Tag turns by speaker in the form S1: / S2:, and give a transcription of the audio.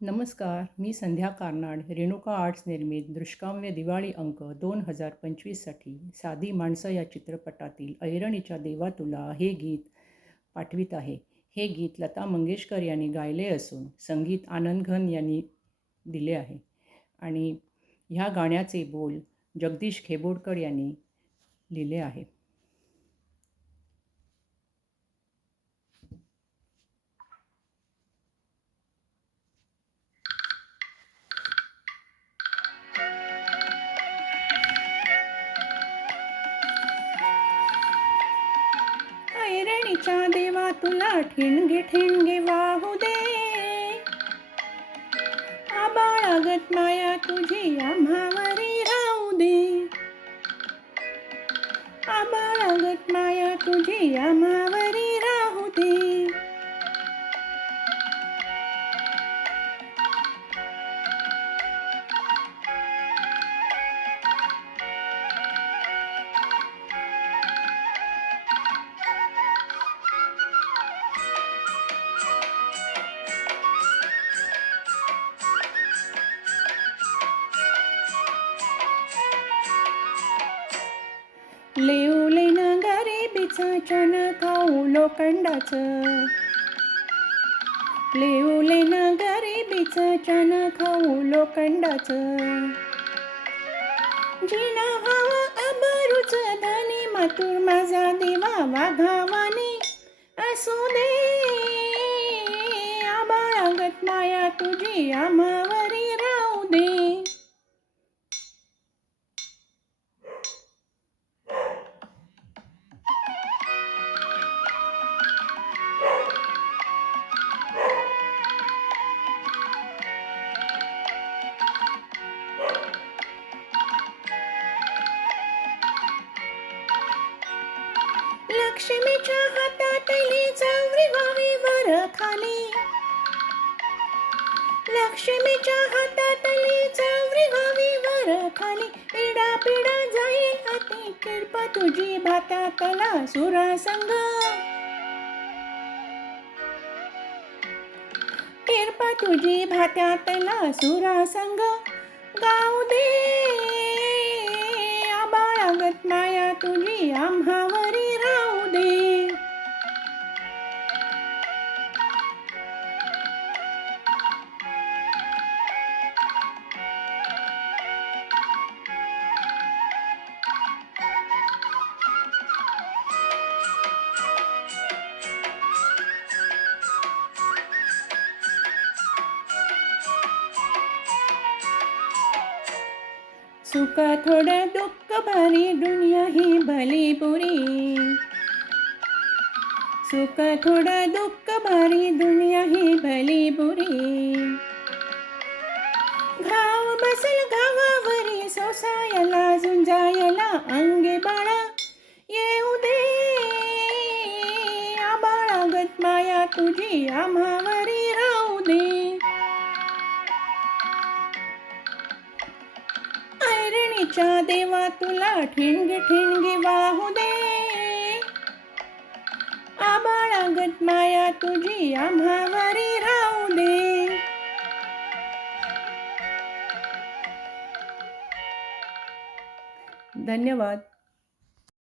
S1: नमस्कार मी संध्या कार्नाड रेणुका आर्ट्स निर्मित दृष्काम्य दिवाळी अंक दोन हजार पंचवीससाठी साधी माणसं या चित्रपटातील ऐरणीच्या देवा तुला हे गीत पाठवित आहे. हे गीत लता मंगेशकर यांनी गायले असून संगीत आनंद घन यांनी दिले आहे. आणि ह्या गाण्याचे बोल जगदीश खेबोडकर यांनी लिहिले आहे. ऐरणीच्या देवा तुला ठिणगे ठिणगे वाहू दे. आबाळागत माया तुझी आम्हावरी राहू दे. आबाळागत माया तुझी आम्हावरी लेवले ना गरिबीचं चन खाऊ लोखंडाचं. लेवले ना गरिबीचं चन खाऊ लोखंडाचं. जिना हवा अबरूच धनी मातूर माझा देवा वाघावाने. असू दे आबाळागत माया तुझी आम्हावर. लक्ष्मीच्या हातातली चावरी व्हावी वर खाली लक्ष्मीच्या हातातली चावरी व्हावी वर खाली पिडा पिडा जाई हाती कृपा तुझी भातातला सुरा संग. कृपा तुझी भात्यातला सुरा संग. सुख थोडं दुःख भारी दुनिया ही भली बुरी सुख थोडं दुःख भारी दुनिया ही भली बुरी घाव बसल घावावरी सोसायला झुंजायला अंगे बाळा. येऊ दे आबाळागत माया तुझी आम्हावर. ऐरणीच्या देवा तुला ठिणगी ठिणगी वाहू दे. आबाळागत माया तुझी आम्हावरी राहू दे. धन्यवाद.